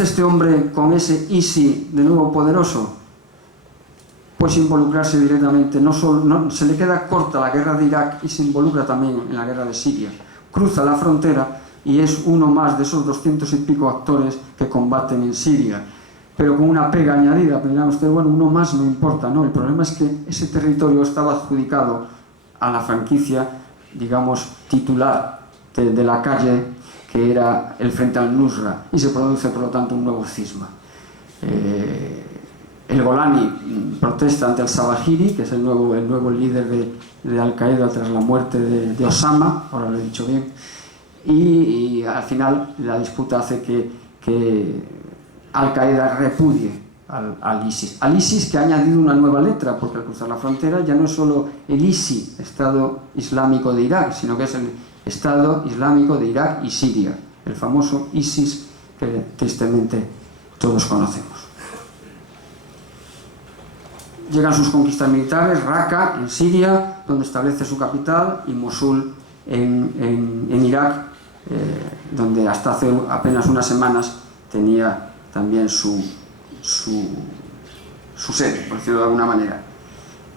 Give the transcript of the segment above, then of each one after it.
este hombre con ese ISI de nuevo poderoso? Pues involucrarse directamente, se le queda corta la guerra de Irak y se involucra también en la guerra de Siria. Cruza la frontera y es uno más de esos 200 y pico actores que combaten en Siria, pero con una pega añadida. Dirán ustedes, bueno, uno más no importa, no, el problema es que ese territorio estaba adjudicado a la franquicia, digamos, titular de la calle, que era el Frente al-Nusra, y se produce por lo tanto un nuevo cisma. El Golani protesta ante al-Zawahiri, que es el nuevo líder de Al-Qaeda tras la muerte de Osama, ahora lo he dicho bien, y al final la disputa hace que Al-Qaeda repudie al ISIS. Al ISIS, que ha añadido una nueva letra, porque al cruzar la frontera ya no es solo el ISI, Estado Islámico de Irak, sino que es el Estado Islámico de Irak y Siria, el famoso ISIS que tristemente todos conocemos. Llegan sus conquistas militares, Raqqa en Siria, donde establece su capital, y Mosul en Irak, donde hasta hace apenas unas semanas tenía también su sede, por decirlo de alguna manera.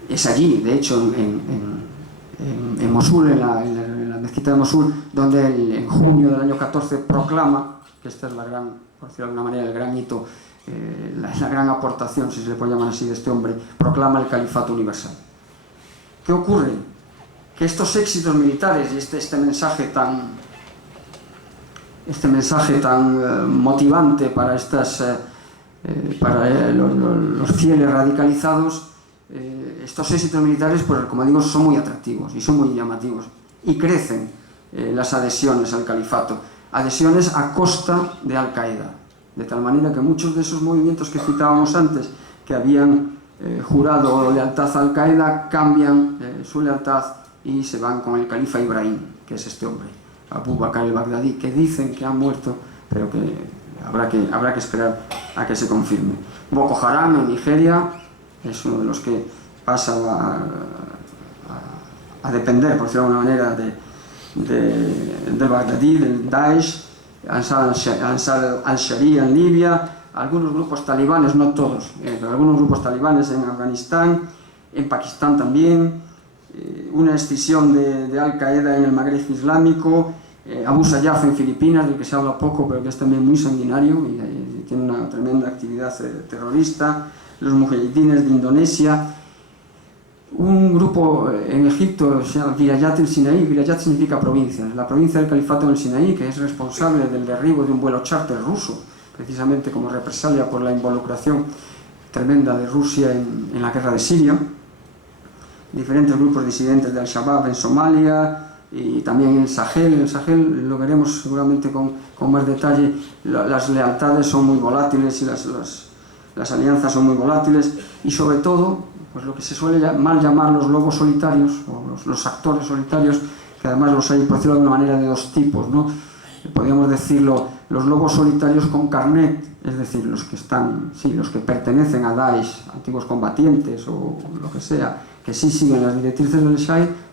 Es allí, de hecho, en Mosul, en la mezquita de Mosul, donde en junio del año 14 proclama, que esta es la gran, por decirlo de alguna manera, el gran hito, la gran aportación, si se le puede llamar así, de este hombre, proclama el califato universal. ¿Qué ocurre? Que estos éxitos militares y este mensaje tan motivante para los fieles radicalizados, estos éxitos militares, pues como digo, son muy atractivos y son muy llamativos, y crecen las adhesiones al califato, adhesiones a costa de Al-Qaeda, de tal manera que muchos de esos movimientos que citábamos antes, que habían jurado lealtad a Al-Qaeda, cambian su lealtad y se van con el califa Ibrahim, que es este hombre, Abu Bakr al-Baghdadi, que dicen que ha muerto, pero que habrá que esperar a que se confirme. Boko Haram en Nigeria es uno de los que pasa a depender, por decirlo de alguna manera, del Baghdadi, del Daesh. Ansar al-Sharia en Libia, algunos grupos talibanes, no todos, pero algunos grupos talibanes en Afganistán, en Pakistán también, una escisión de Al-Qaeda en el Magreb islámico, Abu Sayyaf en Filipinas, del que se habla poco, pero que es también muy sanguinario y tiene una tremenda actividad terrorista, los mujahidines de Indonesia, un grupo en Egipto se llama Vilayat el Sinaí. Vilayat significa provincia, la provincia del califato del Sinaí, que es responsable del derribo de un vuelo charter ruso, precisamente como represalia por la involucración tremenda de Rusia en la guerra de Siria. Diferentes grupos disidentes de Al-Shabaab en Somalia y también en el Sahel. En el Sahel lo veremos seguramente con más detalle. Las lealtades son muy volátiles y las alianzas son muy volátiles, y sobre todo pues lo que se suele mal llamar los lobos solitarios, o los actores solitarios, que además los hay, por decirlo de alguna manera, de dos tipos, ¿no? Podríamos decirlo, los lobos solitarios con carnet, es decir, los que pertenecen a Daesh, antiguos combatientes o lo que sea, que sí siguen las directrices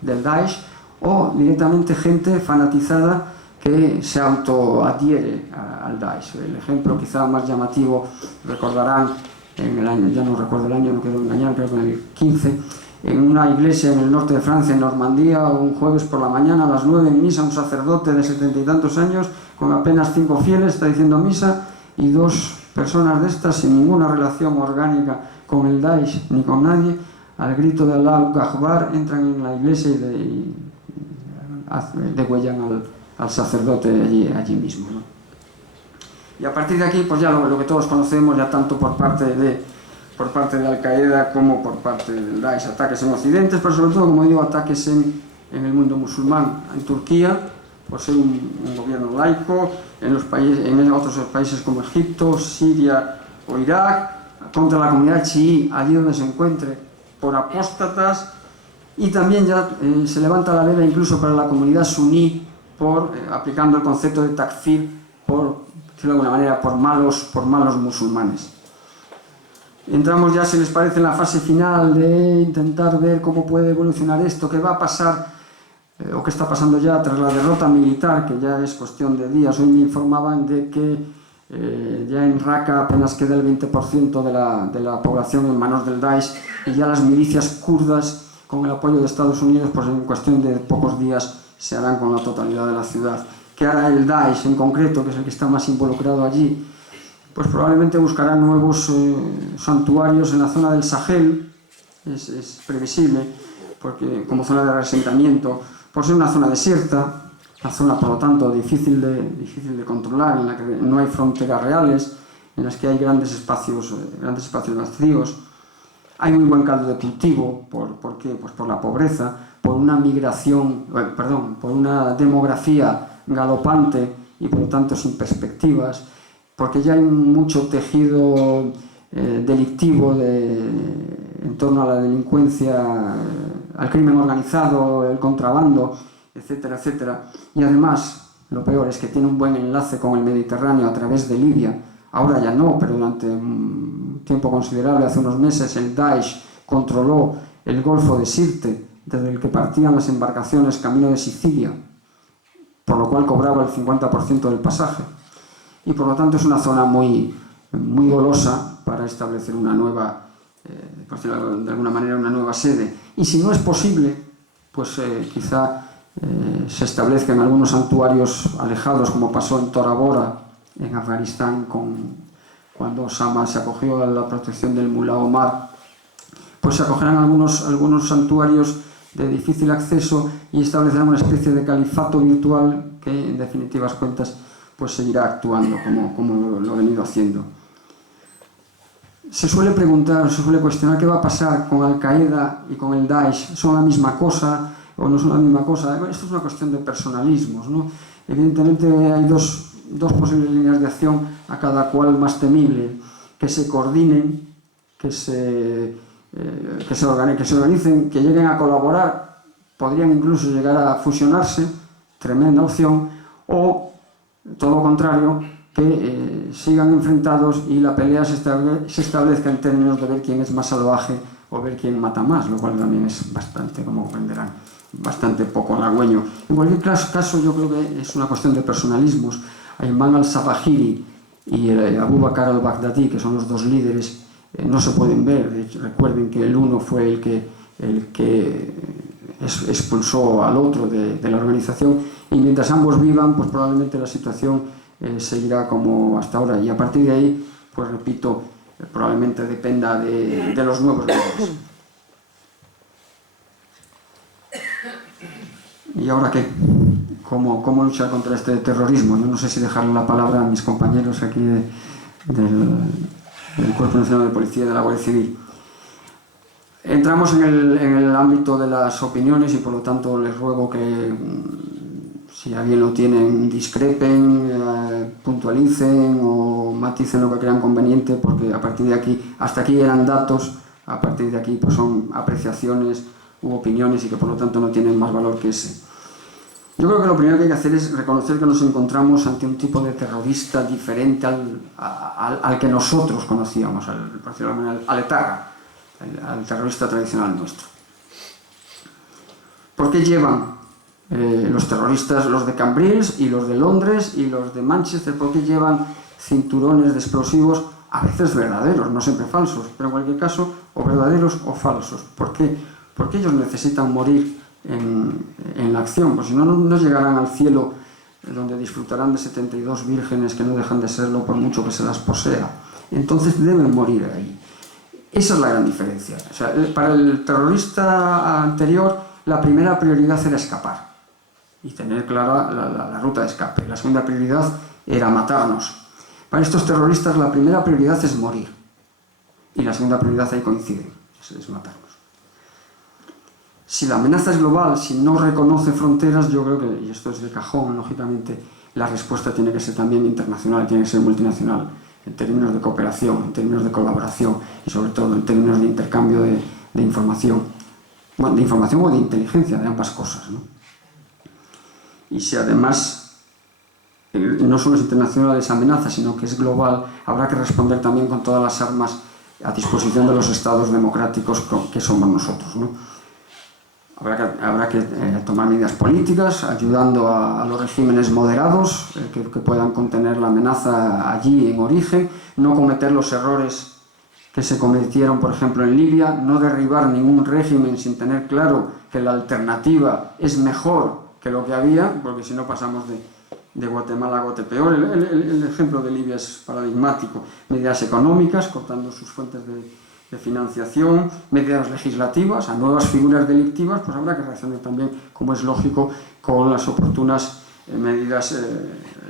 del Daesh, o directamente gente fanatizada que se autoadhiere al Daesh. El ejemplo quizá más llamativo, recordarán, en el año, ya no recuerdo el año, no quiero engañar, creo que en el 15, en una iglesia en el norte de Francia, en Normandía, un jueves por la mañana a las 9 en misa, un sacerdote de 70 y tantos años, con apenas 5 fieles, está diciendo misa, y 2 personas de estas, sin ninguna relación orgánica con el Daesh ni con nadie, al grito de Allahu Akbar, entran en la iglesia y degüellan al sacerdote allí mismo, ¿no? Y a partir de aquí, pues ya lo que todos conocemos, ya tanto por parte de Al-Qaeda como por parte del Daesh, ataques en Occidente, pero sobre todo, como digo, ataques en el mundo musulmán, en Turquía, por ser un gobierno laico, en otros países como Egipto, Siria o Irak, contra la comunidad chií, allí donde se encuentre, por apóstatas, y también ya se levanta la vela incluso para la comunidad suní, aplicando el concepto de takfir, por decirlo de alguna manera, por malos musulmanes. Entramos ya, si les parece, en la fase final de intentar ver cómo puede evolucionar esto, qué va a pasar, o qué está pasando ya tras la derrota militar, que ya es cuestión de días. Hoy me informaban de que Ya en Raqqa apenas queda el 20% de la población en manos del Daesh, y ya las milicias kurdas, con el apoyo de Estados Unidos, pues en cuestión de pocos días se harán con la totalidad de la ciudad. ¿Qué hará el Daesh en concreto, que es el que está más involucrado allí? Pues probablemente buscará nuevos santuarios en la zona del Sahel, es previsible, porque como zona de asentamiento, por ser una zona desierta, una zona por lo tanto difícil de controlar, en la que no hay fronteras reales, en las que hay grandes espacios vacíos. Hay muy buen caldo de cultivo. ¿Por qué? Pues por la pobreza, por una por una demografía galopante y por lo tanto sin perspectivas, porque ya hay mucho tejido delictivo en torno a la delincuencia, al crimen organizado, el contrabando, etcétera, etcétera. Y además, lo peor es que tiene un buen enlace con el Mediterráneo a través de Libia. Ahora ya no, pero durante un tiempo considerable, hace unos meses, el Daesh controló el Golfo de Sirte, desde el que partían las embarcaciones camino de Sicilia, por lo cual cobraba el 50% del pasaje. Y por lo tanto es una zona muy golosa para establecer una nueva, por decirlo de alguna manera, una nueva sede. Y si no es posible, pues quizá se establezcan algunos santuarios alejados, como pasó en Tora Bora, en Afganistán, cuando Osama se acogió a la protección del Mullah Omar. Pues se acogerán algunos santuarios de difícil acceso y establecerán una especie de califato virtual que, en definitivas cuentas, pues seguirá actuando como lo ha venido haciendo. Se suele preguntar, se suele cuestionar qué va a pasar con Al-Qaeda y con el Daesh. ¿Son la misma cosa o no son la misma cosa? Esto es una cuestión de personalismos, ¿no? Evidentemente hay dos posibles líneas de acción, a cada cual más temible: que se coordinen, que se organicen, que lleguen a colaborar, podrían incluso llegar a fusionarse, tremenda opción, o todo lo contrario, que sigan enfrentados y la pelea se establezca en términos de ver quién es más salvaje o ver quién mata más, lo cual también es bastante, como comprenderán, bastante poco halagüeño. En cualquier caso, yo creo que es una cuestión de personalismos. Ayman al-Zawahiri y Abu Bakr al-Baghdadi, que son los dos líderes, no se pueden ver. De hecho, recuerden que el uno fue el que expulsó al otro de la organización, y mientras ambos vivan, pues probablemente la situación seguirá como hasta ahora, y a partir de ahí, pues repito, probablemente dependa de los nuevos líderes. ¿Y ahora qué? ¿Cómo luchar contra este terrorismo? Yo no sé si dejarle la palabra a mis compañeros aquí del Cuerpo Nacional de Policía y de la Guardia Civil. Entramos en el ámbito de las opiniones y por lo tanto les ruego que, si alguien lo tienen, discrepen, puntualicen o maticen lo que crean conveniente, porque a partir de aquí, hasta aquí eran datos, a partir de aquí pues son apreciaciones u opiniones y que por lo tanto no tienen más valor que ese. Yo creo que lo primero que hay que hacer es reconocer que nos encontramos ante un tipo de terrorista diferente al que nosotros conocíamos, al etarra, al terrorista tradicional nuestro. ¿Por qué llevan los terroristas, los de Cambrils y los de Londres y los de Manchester, por qué llevan cinturones de explosivos, a veces verdaderos, no siempre falsos, pero en cualquier caso, o verdaderos o falsos? ¿Por qué? Porque ellos necesitan morir en la acción, pues si no, no llegarán al cielo, donde disfrutarán de 72 vírgenes que no dejan de serlo por mucho que se las posea. Entonces deben morir ahí. Esa es la gran diferencia. O sea, para el terrorista anterior, la primera prioridad era escapar y tener clara la ruta de escape. La segunda prioridad era matarnos. Para estos terroristas, la primera prioridad es morir y la segunda prioridad ahí coincide, es matarnos. Si la amenaza es global, si no reconoce fronteras, yo creo que, y esto es de cajón, lógicamente, la respuesta tiene que ser también internacional, tiene que ser multinacional, en términos de cooperación, en términos de colaboración y sobre todo en términos de intercambio de información. Bueno, de información o de inteligencia, de ambas cosas, ¿no? Y si además no solo es internacional esa amenaza, sino que es global, habrá que responder también con todas las armas a disposición de los estados democráticos que somos nosotros, ¿no? Habrá que tomar medidas políticas, ayudando a los regímenes moderados que puedan contener la amenaza allí en origen, no cometer los errores que se cometieron, por ejemplo, en Libia, no derribar ningún régimen sin tener claro que la alternativa es mejor que lo que había, porque si no pasamos de Guatemala a Guatepeor. El ejemplo de Libia es paradigmático. Medidas económicas, cortando sus fuentes de financiación, medidas legislativas, a nuevas figuras delictivas, pues habrá que reaccionar también, como es lógico, con las oportunas medidas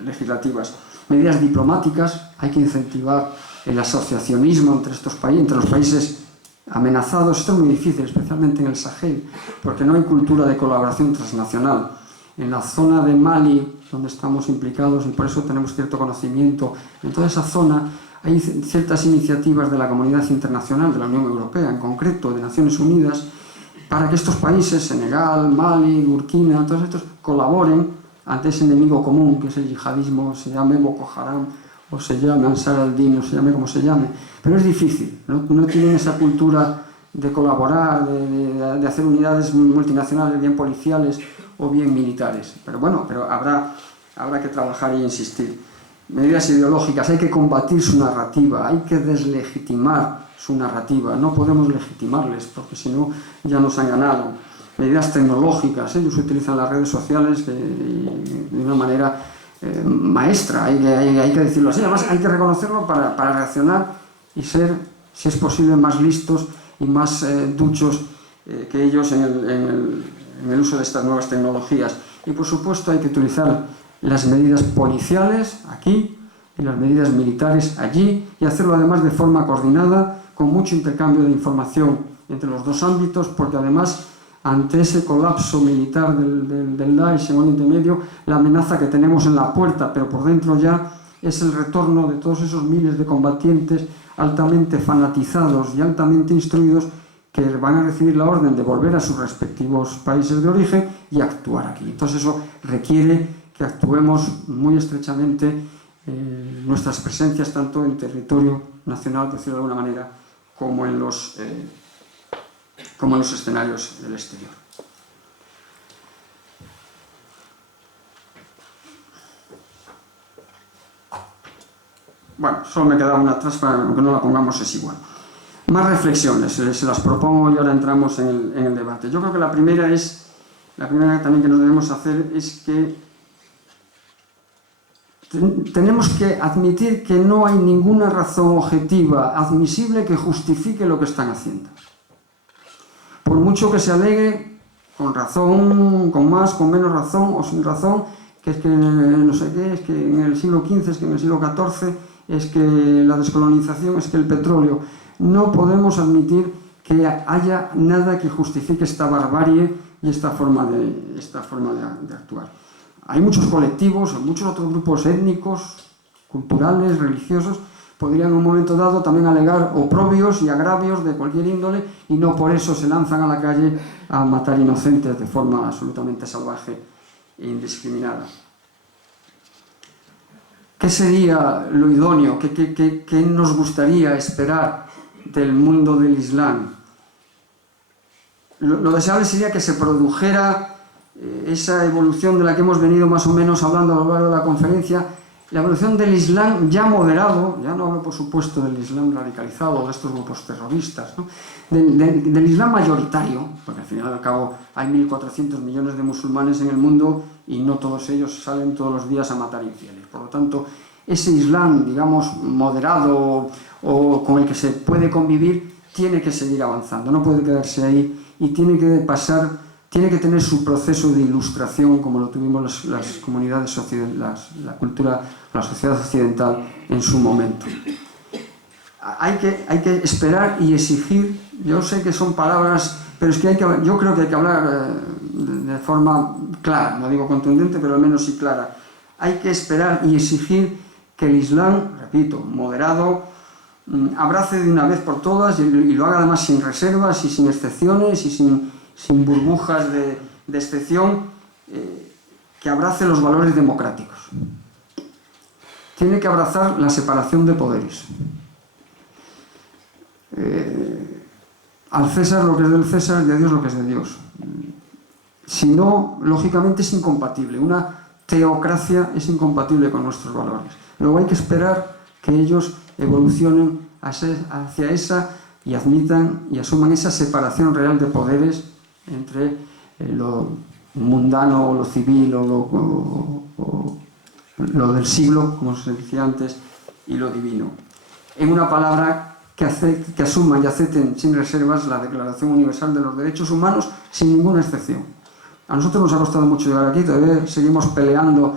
legislativas. Medidas diplomáticas, hay que incentivar el asociacionismo entre los países amenazados. Esto es muy difícil, especialmente en el Sahel, porque no hay cultura de colaboración transnacional. En la zona de Mali, donde estamos implicados, y por eso tenemos cierto conocimiento, en toda esa zona hay ciertas iniciativas de la comunidad internacional, de la Unión Europea en concreto, de Naciones Unidas, para que estos países, Senegal, Mali, Burkina, todos estos, colaboren ante ese enemigo común, que es el yihadismo, se llame Boko Haram, o se llame Ansar al-Din, o se llame como se llame. Pero es difícil, no tienen esa cultura de colaborar, de hacer unidades multinacionales, bien policiales o bien militares. Pero bueno, habrá que trabajar y insistir. Medidas ideológicas, hay que combatir su narrativa, hay que deslegitimar su narrativa, no podemos legitimarles porque si no ya nos han ganado. Medidas tecnológicas, ellos utilizan las redes sociales de una manera maestra, hay que decirlo así. Además hay que reconocerlo para reaccionar y ser, si es posible, más listos y más duchos que ellos en el uso de estas nuevas tecnologías. Y por supuesto hay que utilizar las medidas policiales aquí y las medidas militares allí, y hacerlo además de forma coordinada, con mucho intercambio de información entre los dos ámbitos, porque además ante ese colapso militar del Daesh en Oriente Medio, la amenaza que tenemos en la puerta, pero por dentro ya, es el retorno de todos esos miles de combatientes altamente fanatizados y altamente instruidos que van a recibir la orden de volver a sus respectivos países de origen y actuar aquí. Entonces eso requiere que actuemos muy estrechamente nuestras presencias tanto en territorio nacional, por decirlo de alguna manera, como en los escenarios del exterior. Bueno, solo me queda una atrás para que no la pongamos, es igual. Más reflexiones, se las propongo y ahora entramos en el debate. Yo creo que la primera también que nos debemos hacer es que tenemos que admitir que no hay ninguna razón objetiva admisible que justifique lo que están haciendo. Por mucho que se alegue, con razón, con más, con menos razón o sin razón, que es que no sé qué, es que en el siglo XV, es que en el siglo XIV, es que la descolonización, es que el petróleo. No podemos admitir que haya nada que justifique esta barbarie y esta forma de actuar. Hay muchos colectivos, muchos otros grupos étnicos, culturales, religiosos, podrían en un momento dado también alegar oprobios y agravios de cualquier índole y no por eso se lanzan a la calle a matar inocentes de forma absolutamente salvaje e indiscriminada. ¿Qué sería lo idóneo? ¿Qué nos gustaría esperar del mundo del Islam? Lo deseable sería que se produjera esa evolución de la que hemos venido más o menos hablando a lo largo de la conferencia, la evolución del Islam ya moderado, ya no hablo por supuesto del Islam radicalizado o de estos grupos terroristas, ¿no? del Islam mayoritario, porque al final y al cabo hay 1.400 millones de musulmanes en el mundo y no todos ellos salen todos los días a matar infieles. Por lo tanto, ese Islam, digamos, moderado o con el que se puede convivir, tiene que seguir avanzando, no puede quedarse ahí y tiene que tener su proceso de ilustración como lo tuvimos las comunidades occidentales, la cultura, la sociedad occidental en su momento. Hay que esperar y exigir. Yo sé que son palabras, pero es que yo creo que hay que hablar de forma clara, no digo contundente, pero al menos sí clara. Hay que esperar y exigir que el Islam, repito, moderado, abrace de una vez por todas y lo haga además sin reservas y sin excepciones y sin burbujas de excepción, que abrace los valores democráticos. Tiene que abrazar la separación de poderes. Al César lo que es del César y a Dios lo que es de Dios. Si no, lógicamente es incompatible. Una teocracia es incompatible con nuestros valores. Luego hay que esperar que ellos evolucionen hacia esa y admitan y asuman esa separación real de poderes entre lo mundano o lo civil o lo del siglo, como se decía antes, y lo divino. En una palabra, que asuman y acepten sin reservas la Declaración Universal de los Derechos Humanos sin ninguna excepción. A nosotros nos ha costado mucho llegar aquí, todavía seguimos peleando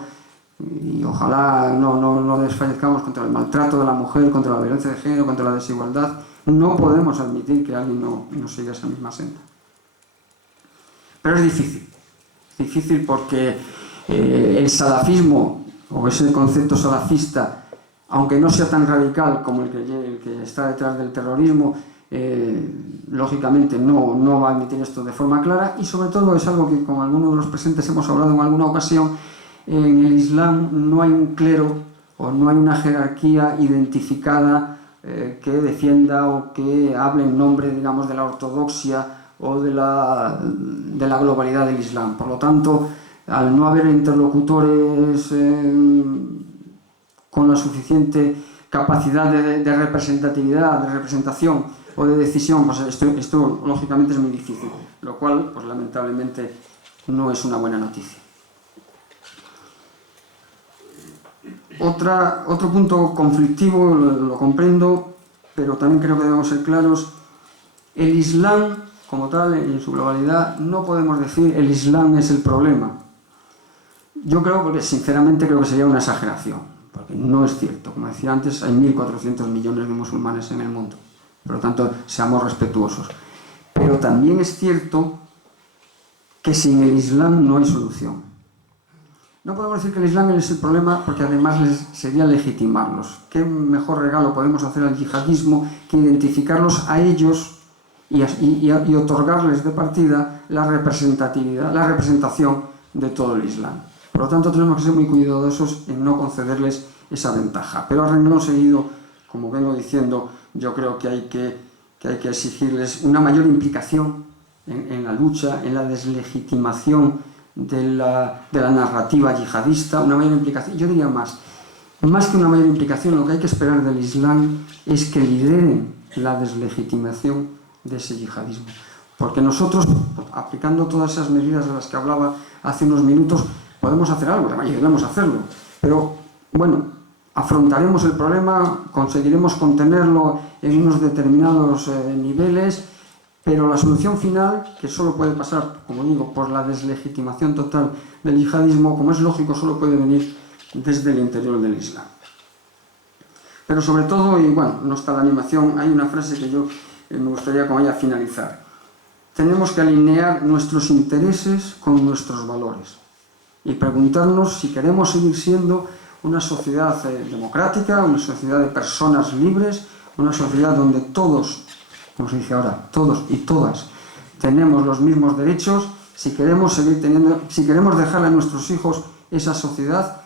y ojalá no desfallezcamos contra el maltrato de la mujer, contra la violencia de género, contra la desigualdad. No podemos admitir que alguien no siga esa misma senda. Pero es difícil porque el salafismo, o ese concepto salafista, aunque no sea tan radical como el que está detrás del terrorismo, lógicamente no va a admitir esto de forma clara, y sobre todo es algo que con algunos de los presentes hemos hablado en alguna ocasión. En el Islam no hay un clero o no hay una jerarquía identificada que defienda o que hable en nombre, digamos, de la ortodoxia o de la globalidad del Islam. Por lo tanto, al no haber interlocutores con la suficiente capacidad de representatividad, de representación o de decisión, pues esto lógicamente es muy difícil, lo cual, pues lamentablemente, no es una buena noticia. Otro punto conflictivo, lo comprendo, pero también creo que debemos ser claros. El Islam, como tal, en su globalidad, no podemos decir el Islam es el problema. Yo creo, porque sinceramente creo que sería una exageración, porque no es cierto. Como decía antes, hay 1.400 millones de musulmanes en el mundo. Por lo tanto, seamos respetuosos. Pero también es cierto que sin el Islam no hay solución. No podemos decir que el Islam es el problema porque además sería legitimarlos. ¿Qué mejor regalo podemos hacer al yihadismo que identificarlos a ellos y otorgarles de partida la representatividad, la representación de todo el Islam? Por lo tanto, tenemos que ser muy cuidadosos en no concederles esa ventaja. Pero a renglón seguido, como vengo diciendo, yo creo que hay que exigirles una mayor implicación en la lucha, en la deslegitimación de la narrativa yihadista, una mayor implicación. Yo diría más que una mayor implicación, lo que hay que esperar del Islam es que lideren la deslegitimación de ese yihadismo. Porque nosotros, aplicando todas esas medidas de las que hablaba hace unos minutos, podemos hacer algo, y debemos hacerlo. Pero, bueno, afrontaremos el problema, conseguiremos contenerlo en unos determinados niveles, pero la solución final, que solo puede pasar, como digo, por la deslegitimación total del yihadismo, como es lógico, solo puede venir desde el interior del Islam. Pero sobre todo, y bueno, no está la animación, hay una frase que yo me gustaría con ella finalizar. Tenemos que alinear nuestros intereses con nuestros valores y preguntarnos si queremos seguir siendo una sociedad democrática, una sociedad de personas libres, una sociedad donde todos, como se dice ahora, todos y todas tenemos los mismos derechos, si queremos seguir teniendo, si queremos dejarle a nuestros hijos esa sociedad,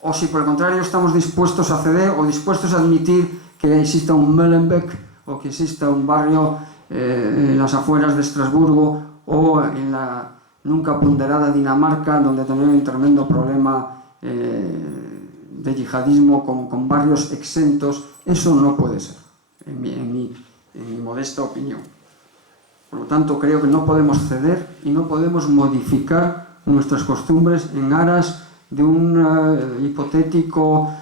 o si por el contrario estamos dispuestos a ceder o dispuestos a admitir que exista un Molenbeek o que exista un barrio en las afueras de Estrasburgo o en la nunca ponderada Dinamarca, donde tenemos un tremendo problema de yihadismo con barrios exentos. Eso no puede ser, en mi modesta opinión. Por lo tanto, creo que no podemos ceder y no podemos modificar nuestras costumbres en aras de una hipotético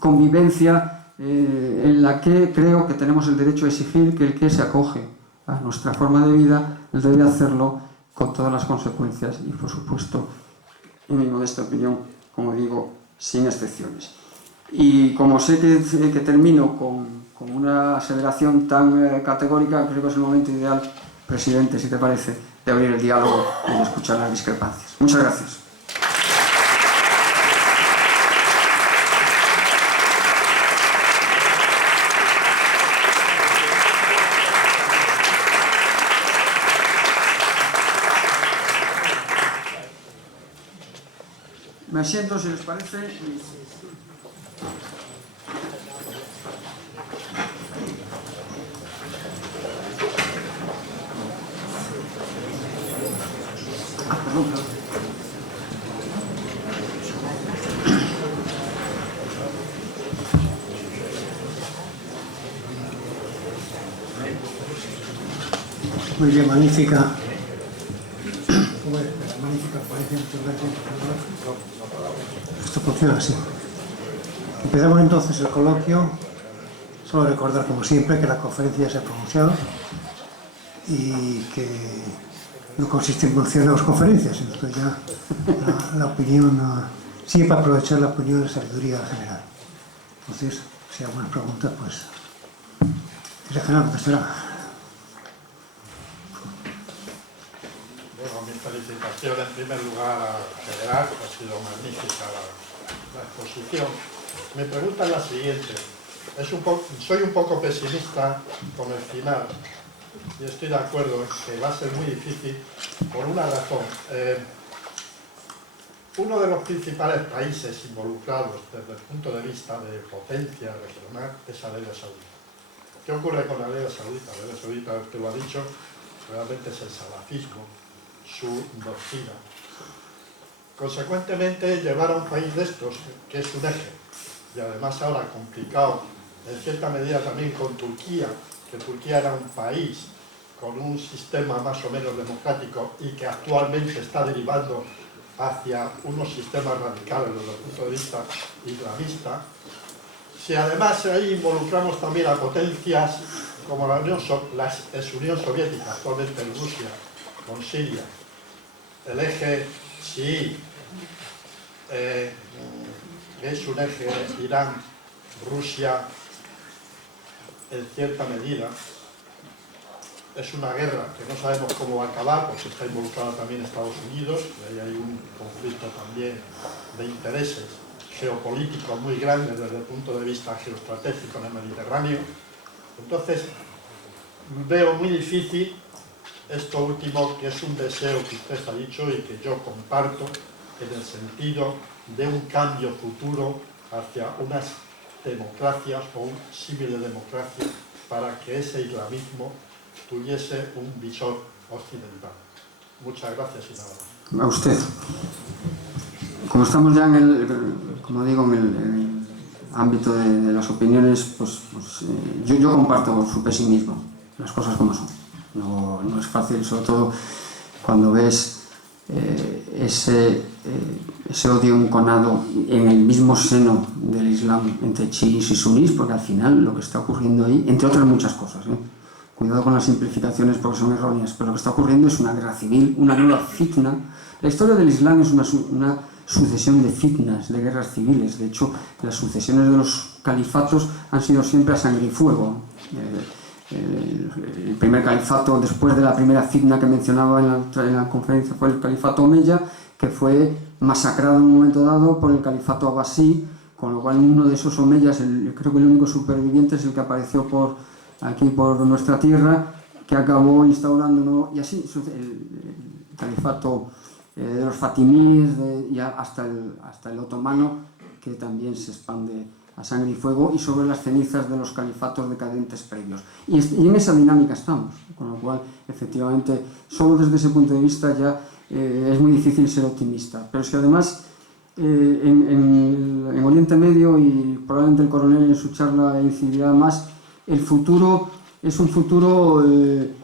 convivencia en la que creo que tenemos el derecho a exigir que el que se acoge a nuestra forma de vida debe hacerlo con todas las consecuencias y, por supuesto, en mi modesta opinión, como digo, sin excepciones. Y como sé que termino con una aseveración tan categórica, creo que es el momento ideal, presidente, si te parece, de abrir el diálogo y de escuchar las discrepancias. Muchas gracias. Me siento, si les parece. Muy bien, magnífica. Magnífica ponencia, muchas gracias. Esto funciona así. Empezamos entonces el coloquio. Solo recordar, como siempre, que la conferencia se ha pronunciado y que no consiste en pronunciar las conferencias, entonces ya la opinión, siempre para aprovechar la opinión de sabiduría general. Entonces, si hay alguna pregunta, pues el general contestará. Bueno, mi felicitación en primer lugar al general, que ha sido magnífica la exposición. Mi pregunta es la siguiente. Soy un poco pesimista con el final y estoy de acuerdo en que va a ser muy difícil por una razón. Uno de los principales países involucrados desde el punto de vista de potencia regional es Arabia Saudita. ¿Qué ocurre con Arabia Saudita? Arabia Saudita, usted lo ha dicho, realmente es el salafismo, su doctrina. Consecuentemente, llevar a un país de estos, que es un eje, y además ahora complicado, en cierta medida también con Turquía, que Turquía era un país con un sistema más o menos democrático y que actualmente está derivando hacia unos sistemas radicales desde el punto de vista islamista. Si además ahí involucramos también a potencias como la Unión Soviética, actualmente en Rusia, con Siria, el eje chií, que es un eje Irán, Rusia, en cierta medida, es una guerra que no sabemos cómo va a acabar, porque está involucrado también Estados Unidos, y ahí hay un conflicto también de intereses geopolíticos muy grandes desde el punto de vista geoestratégico en el Mediterráneo. Entonces, veo muy difícil esto último, que es un deseo que usted ha dicho y que yo comparto, en el sentido de un cambio futuro hacia unas democracias o un símil de democracia para que ese islamismo tuviese un visor occidental. Muchas gracias y nada más. A usted. Como estamos ya en el ámbito de las opiniones, yo comparto su pesimismo, las cosas como son. No es fácil, sobre todo cuando ves ese odio enconado en el mismo seno del Islam entre chiíes y sunís, porque al final lo que está ocurriendo ahí, entre otras muchas cosas, cuidado con las simplificaciones porque son erróneas, pero lo que está ocurriendo es una guerra civil, una nueva fitna. La historia del Islam es una sucesión de fitnas, de guerras civiles. De hecho, las sucesiones de los califatos han sido siempre a sangre y fuego. El primer califato, después de la primera fitna que mencionaba en la conferencia, fue el califato omeya, que fue masacrado en un momento dado por el califato abasí, con lo cual uno de esos omeyas, creo que el único superviviente es el que apareció aquí por nuestra tierra, que acabó instaurando, y así el califato de los fatimíes y hasta el otomano, que también se expande a sangre y fuego, y sobre las cenizas de los califatos decadentes previos. Y en esa dinámica estamos, con lo cual, efectivamente, solo desde ese punto de vista ya es muy difícil ser optimista. Pero es que además, en Oriente Medio, y probablemente el coronel en su charla incidirá más, el futuro es un futuro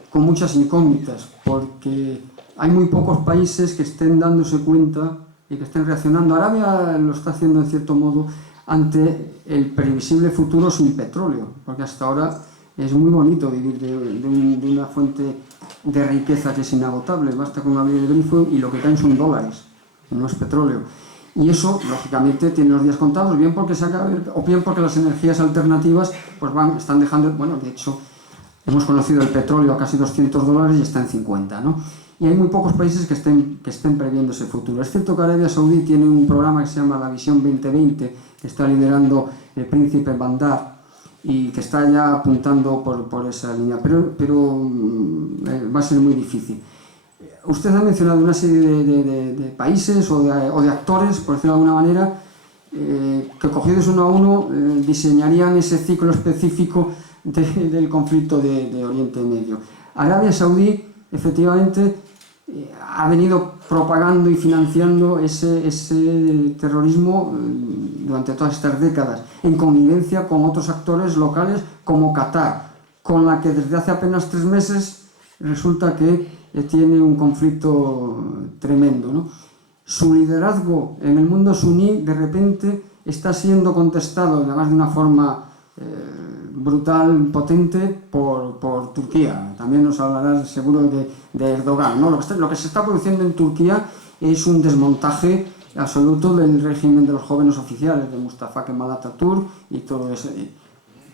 con muchas incógnitas, porque hay muy pocos países que estén dándose cuenta y que estén reaccionando. Arabia lo está haciendo en cierto modo ante el previsible futuro sin petróleo, porque hasta ahora es muy bonito vivir de una fuente de riqueza que es inagotable, basta con abrir el grifo y lo que caen son dólares, no es petróleo. Y eso, lógicamente, tiene los días contados, bien porque se acabe, o bien porque las energías alternativas están dejando, de hecho, hemos conocido el petróleo a casi $200 y está en 50, ¿no? Y hay muy pocos países que estén previendo ese futuro. Es cierto que Arabia Saudí tiene un programa que se llama la Visión 2020, que está liderando el príncipe Bandar y que está ya apuntando por esa línea, pero va a ser muy difícil. Usted ha mencionado una serie de países o de actores, por decirlo de alguna manera, que cogidos uno a uno diseñarían ese ciclo específico del conflicto de Oriente Medio. Arabia Saudí, efectivamente, ha venido propagando y financiando ese terrorismo durante todas estas décadas, en connivencia con otros actores locales como Qatar, con la que desde hace apenas 3 meses resulta que tiene un conflicto tremendo, ¿no? Su liderazgo en el mundo suní de repente está siendo contestado, además de una forma brutal, potente, por Turquía. También nos hablarás seguro de Erdogan, ¿no? Lo que se está produciendo en Turquía es un desmontaje absoluto del régimen de los jóvenes oficiales, de Mustafa Kemal Atatürk y todo eso,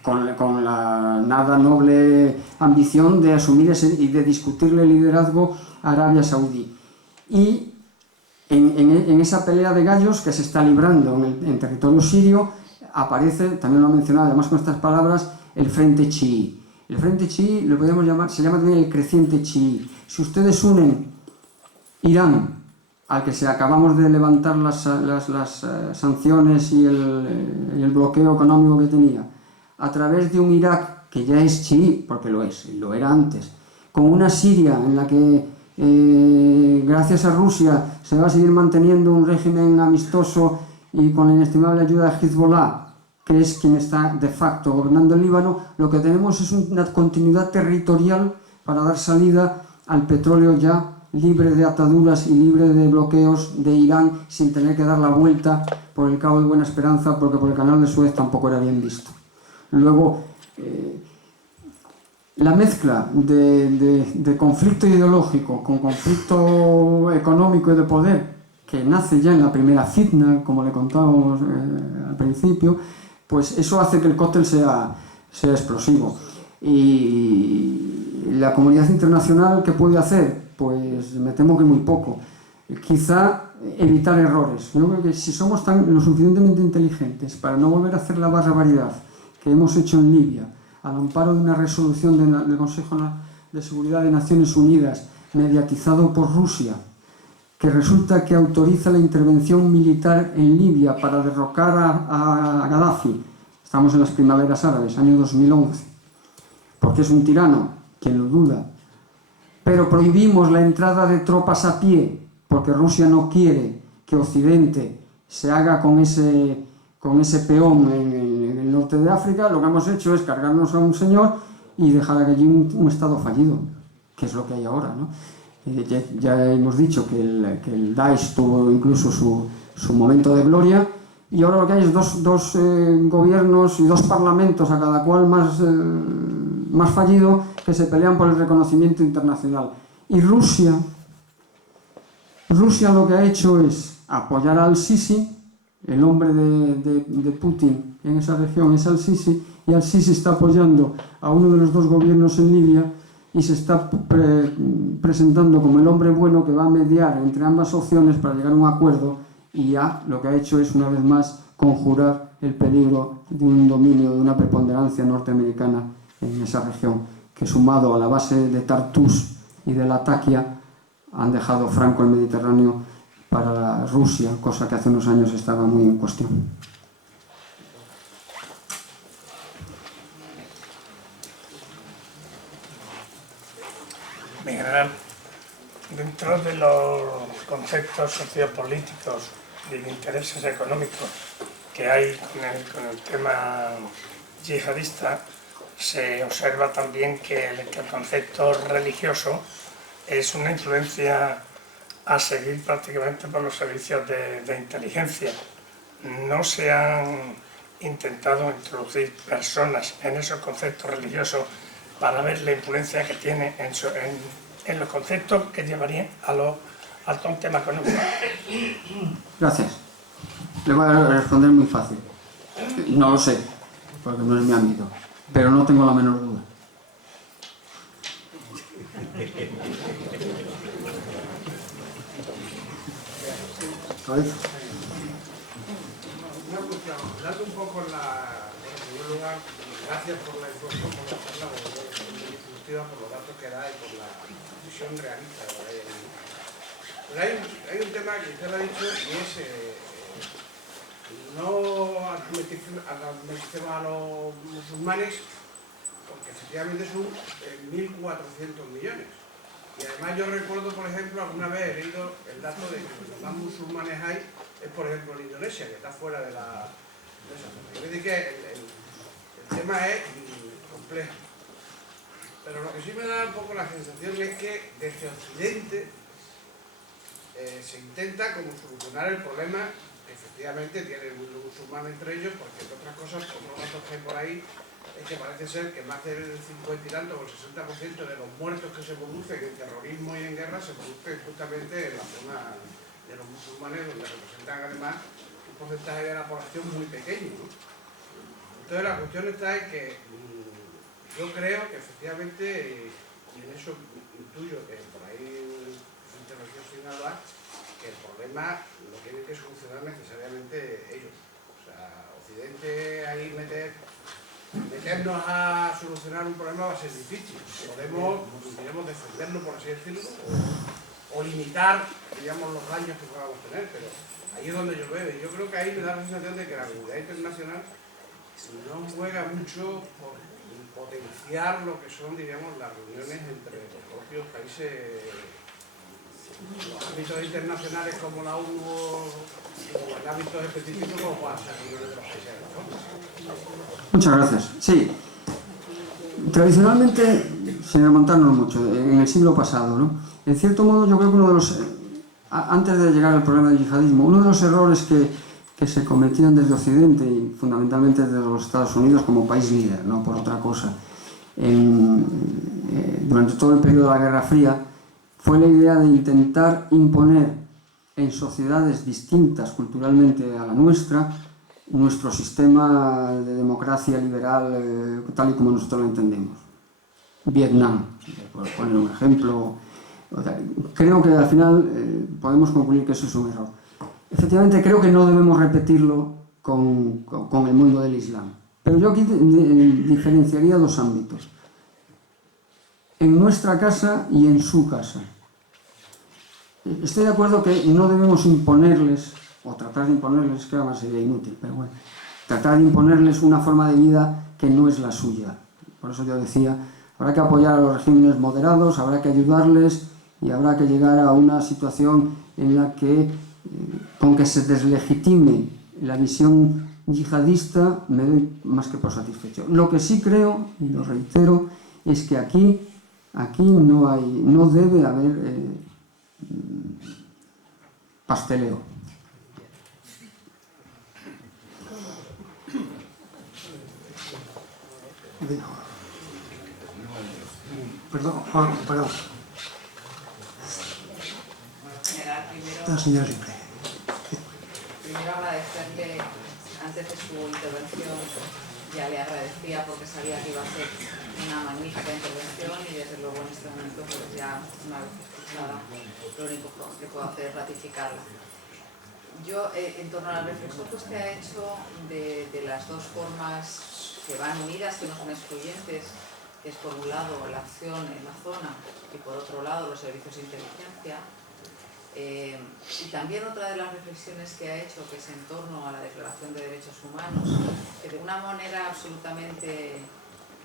con la nada noble ambición de asumir y de discutirle el liderazgo a Arabia Saudí. Y en esa pelea de gallos que se está librando en territorio sirio, aparece, también lo ha mencionado además con estas palabras, el Frente Chií. El Frente Chií lo podemos llamar, se llama también el Creciente Chií. Si ustedes unen Irán, al que acabamos de levantar las sanciones y el bloqueo económico que tenía, a través de un Irak que ya es chií, porque lo es, lo era antes, con una Siria en la que gracias a Rusia se va a seguir manteniendo un régimen amistoso y con la inestimable ayuda de Hezbollah, que es quien está de facto gobernando el Líbano, lo que tenemos es una continuidad territorial para dar salida al petróleo ya libre de ataduras y libre de bloqueos de Irán, sin tener que dar la vuelta por el Cabo de Buena Esperanza, porque por el Canal de Suez tampoco era bien visto. Luego, la mezcla de conflicto ideológico con conflicto económico y de poder, que nace ya en la primera fitna, como le contábamos al principio, pues eso hace que el cóctel sea explosivo. Y la comunidad internacional, ¿qué puede hacer? Pues me temo que muy poco. Quizá evitar errores. Yo creo que si somos lo suficientemente inteligentes para no volver a hacer la barbaridad que hemos hecho en Libia, al amparo de una resolución del Consejo de Seguridad de Naciones Unidas, mediatizado por Rusia, que resulta que autoriza la intervención militar en Libia para derrocar a Gaddafi. Estamos en las primaveras árabes, año 2011, porque es un tirano, quien lo duda. Pero prohibimos la entrada de tropas a pie, porque Rusia no quiere que Occidente se haga con ese peón en el norte de África. Lo que hemos hecho es cargarnos a un señor y dejar allí un Estado fallido, que es lo que hay ahora, ¿no? Ya hemos dicho que el Daesh tuvo incluso su momento de gloria, y ahora lo que hay es dos gobiernos y dos parlamentos, a cada cual más fallido, que se pelean por el reconocimiento internacional. Y Rusia lo que ha hecho es apoyar al Sisi. El hombre de Putin en esa región es al-Sisi, y al-Sisi está apoyando a uno de los dos gobiernos en Libia y se está presentando como el hombre bueno que va a mediar entre ambas opciones para llegar a un acuerdo, y ya lo que ha hecho es una vez más conjurar el peligro de un dominio, de una preponderancia norteamericana en esa región, que sumado a la base de Tartus y de Latakia han dejado franco el Mediterráneo para Rusia, cosa que hace unos años estaba muy en cuestión. En general, dentro de los conceptos sociopolíticos y de intereses económicos que hay con el tema yihadista, se observa también que el concepto religioso es una influencia a seguir prácticamente por los servicios de inteligencia. No se han intentado introducir personas en esos conceptos religiosos para ver la influencia que tiene en los conceptos que llevarían a todo un tema económico. Gracias. Le voy a responder muy fácil. No lo sé, porque no es mi ámbito, pero no tengo la menor duda. Una cuestión, dando un poco en primer lugar, gracias por la información, por la charla, muy instructiva por los datos que da y por la visión realista de lo que hay en el mundo. Pero hay un tema que usted lo ha dicho, y es no admitir a los musulmanes, porque efectivamente son 1.400 millones. Y además yo recuerdo, por ejemplo, alguna vez he leído el dato de que los más musulmanes hay, es por ejemplo en Indonesia, que está fuera de esa zona. Yo decir que el tema es complejo. Pero lo que sí me da un poco la sensación es que desde Occidente se intenta como solucionar el problema que efectivamente tiene el mundo musulmán entre ellos, porque entre otras cosas, otros datos que hay por ahí, es que parece ser que más del 50 y tanto o el 60% de los muertos que se producen en terrorismo y en guerra se producen justamente en la zona de los musulmanes, donde representan además un porcentaje de la población muy pequeño, ¿no? Entonces la cuestión está en que yo creo que efectivamente, y en eso intuyo que por ahí su intervención sin hablar, que el problema lo tienen que solucionar necesariamente ellos. O sea, Occidente ahí meternos a solucionar un problema va a ser difícil. Podemos, digamos, defenderlo, por así decirlo, o limitar, digamos, los daños que podamos tener, pero ahí es donde yo veo. Y yo creo que ahí me da la sensación de que la comunidad internacional no juega mucho por potenciar lo que son, digamos, las reuniones entre los propios países, los ámbitos internacionales como la ONU o en ámbitos específicos como para las reuniones de los países de la zona. Muchas gracias. Sí, tradicionalmente, sin remontarnos mucho, en el siglo pasado, ¿no? En cierto modo yo creo que uno de los, antes de llegar al problema del yihadismo, uno de los errores que se cometían desde Occidente y fundamentalmente desde los Estados Unidos como país líder, no por otra cosa, durante todo el periodo de la Guerra Fría, fue la idea de intentar imponer en sociedades distintas culturalmente a la nuestra nuestro sistema de democracia liberal tal y como nosotros lo entendemos. Vietnam, por poner un ejemplo. Creo que al final podemos concluir que eso es un error. Efectivamente, creo que no debemos repetirlo con el mundo del Islam. Pero yo aquí diferenciaría dos ámbitos. En nuestra casa y en su casa. Estoy de acuerdo que no debemos imponerles, o tratar de imponerles, que además sería inútil, pero bueno, tratar de imponerles una forma de vida que no es la suya. Por eso yo decía, habrá que apoyar a los regímenes moderados, habrá que ayudarles y habrá que llegar a una situación en la que, con que se deslegitime la visión yihadista, me doy más que por satisfecho. Lo que sí creo, y lo reitero, es que aquí no debe haber pasteleo. Perdón, Juan, perdón. La señora siempre. Primero agradecerle, antes de su intervención, ya le agradecía porque sabía que iba a ser una magnífica intervención y desde luego en este momento, pues ya una vez escuchada, lo único que puedo hacer es ratificarla. Yo, en torno a la reflexión que ha hecho de las dos formas que van unidas, que no son excluyentes, que es por un lado la acción en la zona y por otro lado los servicios de inteligencia, y también otra de las reflexiones que ha hecho, que es en torno a la Declaración de Derechos Humanos, que de una manera absolutamente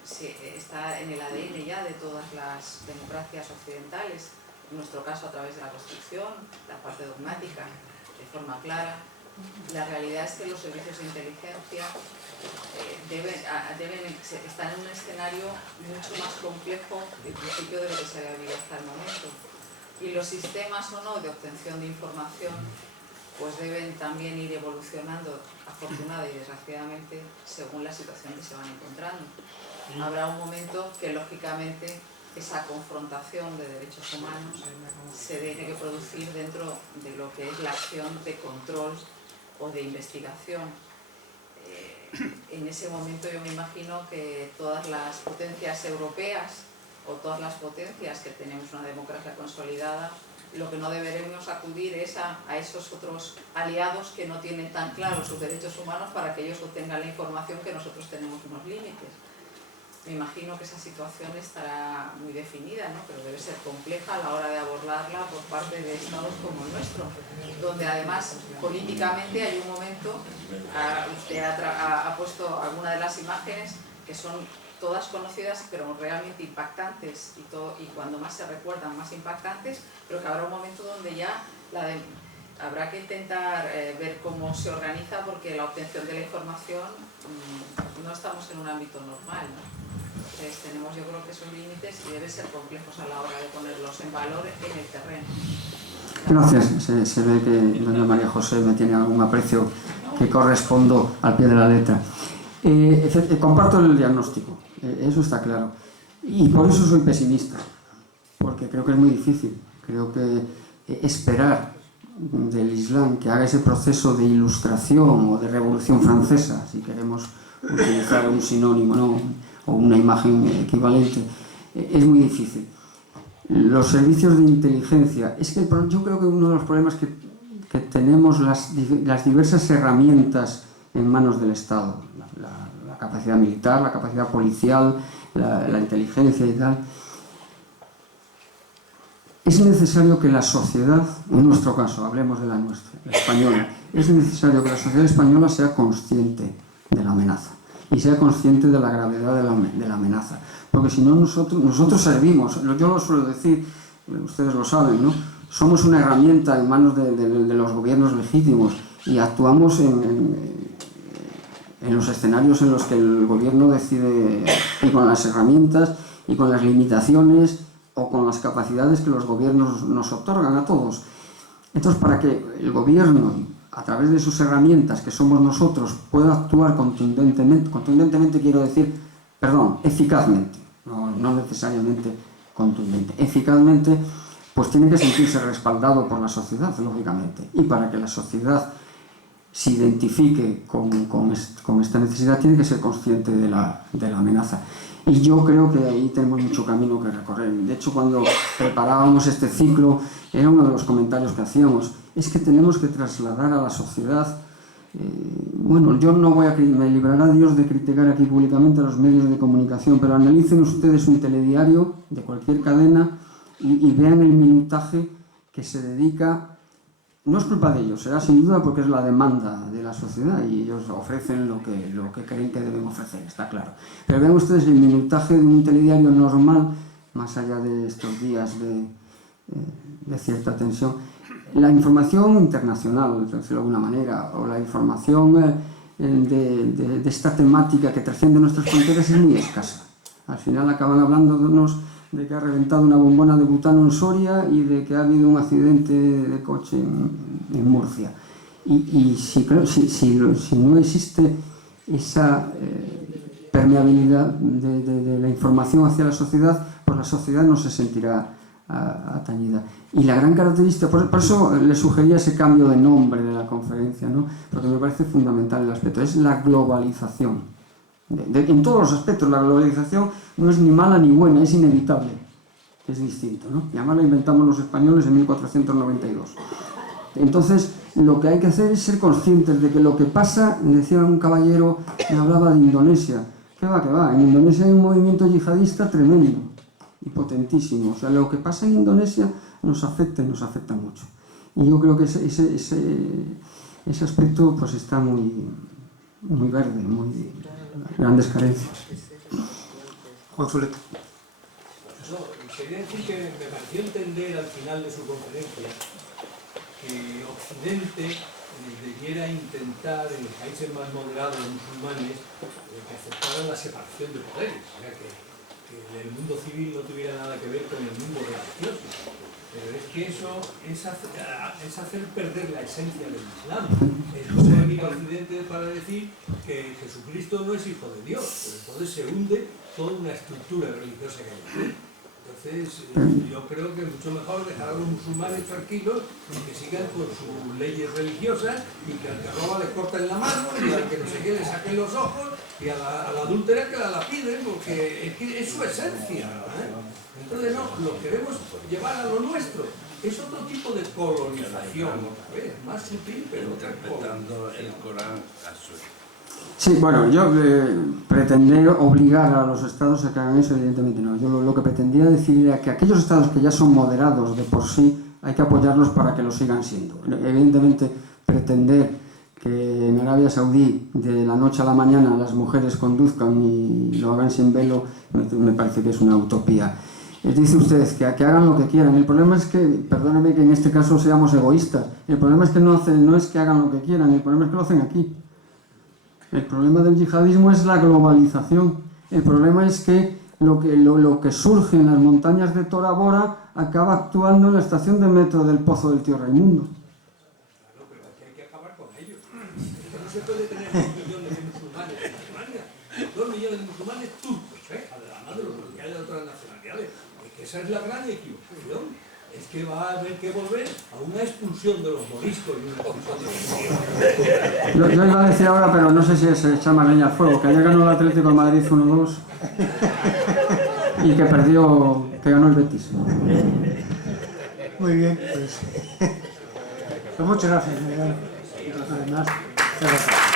está en el ADN ya de todas las democracias occidentales, en nuestro caso a través de la Constitución, la parte dogmática, de forma clara. La realidad es que los servicios de inteligencia están en un escenario mucho más complejo en principio de lo que se había vivido hasta el momento. Y los sistemas o no de obtención de información pues deben también ir evolucionando, afortunada y desgraciadamente, según la situación que se van encontrando. Habrá un momento que lógicamente esa confrontación de derechos humanos se tiene que producir dentro de lo que es la acción de control o de investigación. En ese momento yo me imagino que todas las potencias europeas o todas las potencias que tenemos una democracia consolidada, lo que no deberemos acudir es a esos otros aliados que no tienen tan claros sus derechos humanos para que ellos obtengan la información que nosotros tenemos unos límites. Me imagino que esa situación estará muy definida, ¿no? Pero debe ser compleja a la hora de abordarla por parte de estados como el nuestro, donde además políticamente hay un momento, usted ha puesto algunas de las imágenes que son todas conocidas, pero realmente impactantes, y cuando más se recuerdan, más impactantes, pero que habrá un momento donde ya habrá que intentar ver cómo se organiza, porque la obtención de la información no estamos en un ámbito normal, ¿no? Entonces tenemos, yo creo que esos límites, y deben ser complejos a la hora de ponerlos en valor en el terreno. Gracias. Se ve que doña María José me tiene algún aprecio que correspondo al pie de la letra. Comparto el diagnóstico, eso está claro. Y por eso soy pesimista, porque creo que es muy difícil. Creo que esperar del Islam que haga ese proceso de ilustración o de revolución francesa, si queremos utilizar un sinónimo, ¿no?, o una imagen equivalente, es muy difícil. Los servicios de inteligencia, es que yo creo que uno de los problemas que tenemos las diversas herramientas en manos del Estado, la capacidad militar, la capacidad policial, la inteligencia y tal, es necesario que la sociedad, en nuestro caso, hablemos de la nuestra, la española, es necesario que la sociedad española sea consciente de la amenaza y sea consciente de la gravedad de la amenaza, porque si no nosotros servimos, yo lo suelo decir, ustedes lo saben, ¿no? Somos una herramienta en manos de los gobiernos legítimos y actuamos en los escenarios en los que el gobierno decide, y con las herramientas y con las limitaciones o con las capacidades que los gobiernos nos otorgan a todos. Entonces, para que el gobierno, a través de sus herramientas, que somos nosotros, pueda actuar contundentemente quiero decir, eficazmente, no necesariamente contundente, eficazmente, pues tiene que sentirse respaldado por la sociedad, lógicamente. Y para que la sociedad se identifique con esta necesidad, tiene que ser consciente de la amenaza. Y yo creo que ahí tenemos mucho camino que recorrer. De hecho, cuando preparábamos este ciclo, era uno de los comentarios que hacíamos, es que tenemos que trasladar a la sociedad, yo no voy me librará Dios de criticar aquí públicamente a los medios de comunicación, pero analicen ustedes un telediario de cualquier cadena y vean el minutaje que se dedica. No es culpa de ellos, será sin duda porque es la demanda de la sociedad y ellos ofrecen lo que creen que deben ofrecer, está claro. Pero vean ustedes el minutaje de un telediario normal, más allá de estos días de cierta tensión. La información internacional, por decirlo de alguna manera, o la información de esta temática que trasciende nuestras fronteras es muy escasa. Al final acaban hablándonos de que ha reventado una bombona de butano en Soria y de que ha habido un accidente de coche en Murcia. Y si no existe esa permeabilidad de la información hacia la sociedad, pues la sociedad no se sentirá atañida. Y la gran característica, por eso le sugería ese cambio de nombre de la conferencia, ¿no?, porque me parece fundamental el aspecto, es la globalización. En todos los aspectos, la globalización no es ni mala ni buena, es inevitable, es distinto, ¿no? Y además la inventamos los españoles en 1492. Entonces, lo que hay que hacer es ser conscientes de que lo que pasa, decía un caballero que hablaba de Indonesia, ¿qué va? En Indonesia hay un movimiento yihadista tremendo y potentísimo. O sea, lo que pasa en Indonesia nos afecta y nos afecta mucho. Y yo creo que ese aspecto pues está muy verde, muy grandes carencias. Juan Zuleta. Quería decir que me pareció entender al final de su conferencia que Occidente debiera intentar en los países más moderados musulmanes que aceptaran la separación de poderes, o sea, que el mundo civil no tuviera nada que ver con el mundo religioso. Pero es que eso es hacer perder la esencia del Islam. Entonces venir a Occidente para decir que Jesucristo no es hijo de Dios, pero entonces se hunde toda una estructura religiosa que hay aquí. Entonces yo creo que es mucho mejor dejar a los musulmanes tranquilos y que sigan con sus leyes religiosas y que al que roba le corten la mano y al que no sé qué le saquen los ojos y a la adúltera que la lapiden, porque es su esencia, ¿eh? Entonces no, lo queremos llevar a lo nuestro. Es otro tipo de colonización, otra vez, más sutil, pero interpretando el Corán a su... Sí, bueno, yo pretender obligar a los estados a que hagan eso, evidentemente no. Yo lo que pretendía decir era que aquellos estados que ya son moderados de por sí, hay que apoyarlos para que lo sigan siendo. Evidentemente, pretender que en Arabia Saudí de la noche a la mañana las mujeres conduzcan y lo hagan sin velo, me parece que es una utopía. Dice usted que hagan lo que quieran. El problema es que, perdóneme que en este caso seamos egoístas, el problema es que no es que hagan lo que quieran, el problema es que lo hacen aquí. El problema del yihadismo es la globalización. El problema es que lo que surge en las montañas de Tora Bora acaba actuando en la estación de metro del Pozo del Tío Raimundo. Claro, pero es que hay que acabar con ellos. No se puede tener 2 millones de musulmanes en Alemania. 2 millones de musulmanes turcos, además de los que hay de otras nacionalidades. Es que esa es la gran equivocación. Es que va a haber que volver a una expulsión de los moriscos y una expulsión de los Yo iba a decir ahora, pero no sé si es echar más leña al fuego, que ayer ganó el Atlético de Madrid 1-2 y que ganó el Betis. Muy bien, pues muchas gracias, Miguel. Además, muchas gracias.